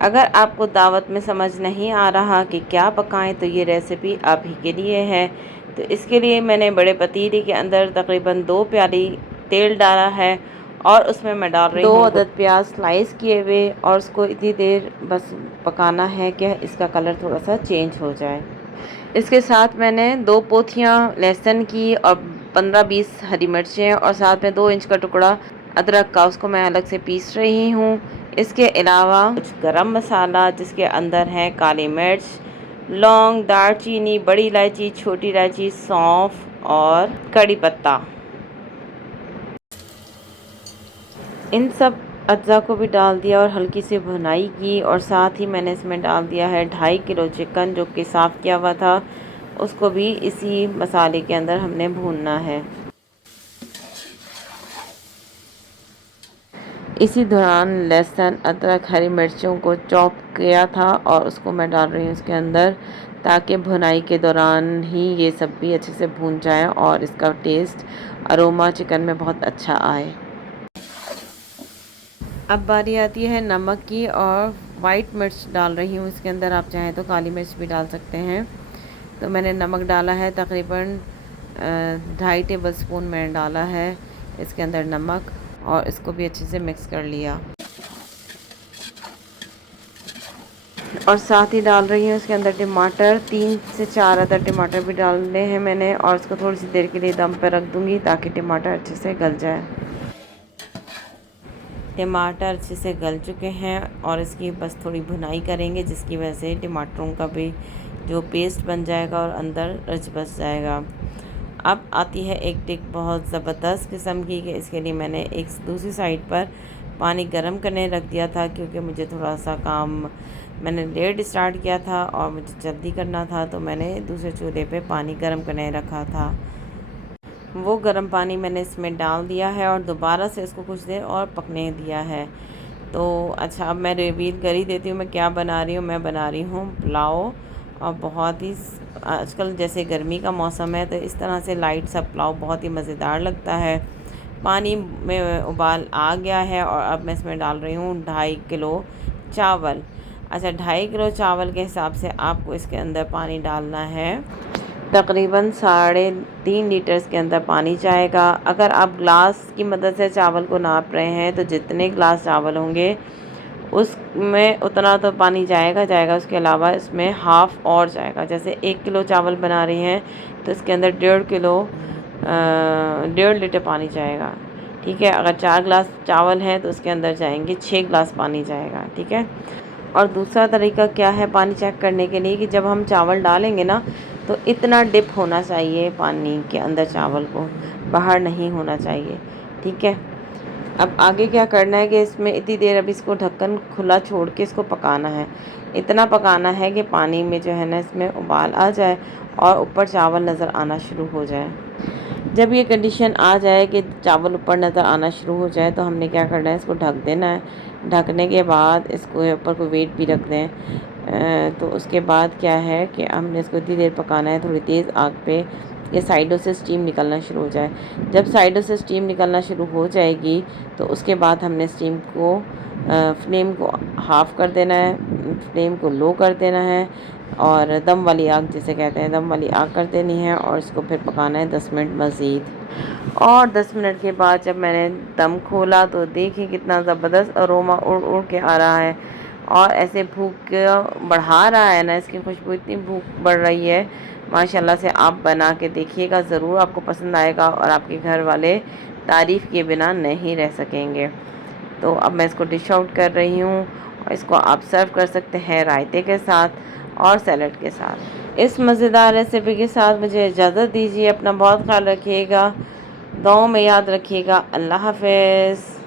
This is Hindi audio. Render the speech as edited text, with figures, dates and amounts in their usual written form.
अगर आपको दावत में समझ नहीं आ रहा कि क्या पकाएं तो ये रेसिपी आप ही के लिए है। तो इसके लिए मैंने बड़े पतीले के अंदर तकरीबन 2 प्याली तेल डाला है और उसमें मैं डाल रही हूँ 2 अदद प्याज स्लाइस किए हुए, और उसको इतनी देर बस पकाना है कि इसका कलर थोड़ा सा चेंज हो जाए। इसके साथ मैंने 2 पोथियाँ लहसुन की और 15-20 हरी मिर्चें और साथ में 2 इंच का टुकड़ा अदरक का, उसको मैं अलग से पीस रही हूँ। इसके अलावा कुछ गरम मसाला जिसके अंदर है काली मिर्च, लौंग, दालचीनी, बड़ी इलायची, छोटी इलायची, सौंफ और कड़ी पत्ता। इन सब अज्जा को भी डाल दिया और हल्की सी भुनाई की, और साथ ही मैंने इसमें डाल दिया है 2.5 किलो चिकन जो कि साफ़ किया हुआ था। उसको भी इसी मसाले के अंदर हमने भूनना है। इसी दौरान लहसुन, अदरक, हरी मिर्चों को चॉप किया था और उसको मैं डाल रही हूँ इसके अंदर, ताकि भुनाई के दौरान ही ये सब भी अच्छे से भून जाए और इसका टेस्ट अरोमा चिकन में बहुत अच्छा आए। अब बारी आती है नमक की, और वाइट मिर्च डाल रही हूँ इसके अंदर। आप चाहें तो काली मिर्च भी डाल सकते हैं। तो मैंने नमक डाला है तकरीबन 2.5 टेबल स्पून मैंने डाला है इसके अंदर नमक, और इसको भी अच्छे से मिक्स कर लिया। और साथ ही डाल रही हूँ इसके अंदर टमाटर, 3 से 4 अदर टमाटर भी डालने हैं मैंने, और इसको थोड़ी सी देर के लिए दम पर रख दूँगी ताकि टमाटर अच्छे से गल जाए। टमाटर अच्छे से गल चुके हैं और इसकी बस थोड़ी भुनाई करेंगे, जिसकी वजह से टमाटरों का भी जो पेस्ट बन जाएगा और अंदर रच बस जाएगा। अब आती है एक टिक बहुत ज़बरदस्त किस्म की, कि इसके लिए मैंने एक दूसरी साइड पर पानी गर्म करने रख दिया था, क्योंकि मुझे थोड़ा सा काम मैंने लेट स्टार्ट किया था और मुझे जल्दी करना था, तो मैंने दूसरे चूल्हे पे पानी गर्म करने रखा था। वो गर्म पानी मैंने इसमें डाल दिया है और दोबारा से इसको कुछ देर और पकने दिया है। तो अच्छा, अब मैं रिवील कर ही देती हूँ मैं क्या बना रही हूँ। मैं बना रही हूँ पुलाव, और बहुत ही आजकल जैसे गर्मी का मौसम है तो इस तरह से लाइट सा पुलाव बहुत ही मज़ेदार लगता है। पानी में उबाल आ गया है और अब मैं इसमें डाल रही हूँ 2.5 किलो चावल। अच्छा, 2.5 किलो चावल के हिसाब से आपको इसके अंदर पानी डालना है तकरीबन 3.5 लीटर के अंदर पानी जाएगा। अगर आप ग्लास की मदद से चावल को नाप रहे हैं तो जितने ग्लास चावल होंगे उसमें उतना तो पानी जाएगा। उसके अलावा इसमें हाफ़ और जाएगा। जैसे 1 किलो चावल बना रही हैं तो इसके अंदर 1.5 लीटर पानी जाएगा। ठीक है, अगर 4 ग्लास चावल हैं तो उसके अंदर जाएंगे 6 ग्लास पानी जाएगा। ठीक है। और दूसरा तरीका क्या है पानी चेक करने के लिए, कि जब हम चावल डालेंगे ना तो इतना डिप होना चाहिए पानी के अंदर, चावल को बाहर नहीं होना चाहिए। ठीक है। अब आगे क्या करना है कि इसमें इतनी देर अब इसको ढक्कन खुला छोड़ के इसको पकाना है। इतना पकाना है कि पानी में जो है ना इसमें उबाल आ जाए और ऊपर चावल नज़र आना शुरू हो जाए। जब ये कंडीशन आ जाए कि चावल ऊपर नज़र आना शुरू हो जाए तो हमने क्या करना है, इसको ढक देना है। ढकने के बाद इसको ऊपर कोई वेट भी रख दें। तो उसके बाद क्या है कि हमने इसको इतनी देर पकाना है थोड़ी तेज़ आग पे, ये साइडों से स्टीम निकलना शुरू हो जाए। जब साइडों से स्टीम निकलना शुरू हो जाएगी तो उसके बाद हमने फ्लेम को हाफ़ कर देना है, फ्लेम को लो कर देना है, और दम वाली आग जिसे कहते हैं, दम वाली आग कर देनी है, और इसको फिर पकाना है 10 मिनट मज़ीद। और 10 मिनट के बाद जब मैंने दम खोला तो देखिए कितना ज़बरदस्त अरोमा उड़ उड़ के आ रहा है, और ऐसे भूख बढ़ा रहा है ना, इसकी खुशबू इतनी भूख बढ़ रही है माशाल्लाह से। आप बना के देखिएगा, ज़रूर आपको पसंद आएगा और आपके घर वाले तारीफ़ किए बिना नहीं रह सकेंगे। तो अब मैं इसको डिश आउट कर रही हूँ, और इसको आप सर्व कर सकते हैं रायते के साथ और सैलड के साथ। इस मज़ेदार रेसिपी के साथ मुझे इजाज़त दीजिए। अपना बहुत ख्याल रखिएगा, दुआओं में याद रखिएगा। अल्लाह हाफ़िज़।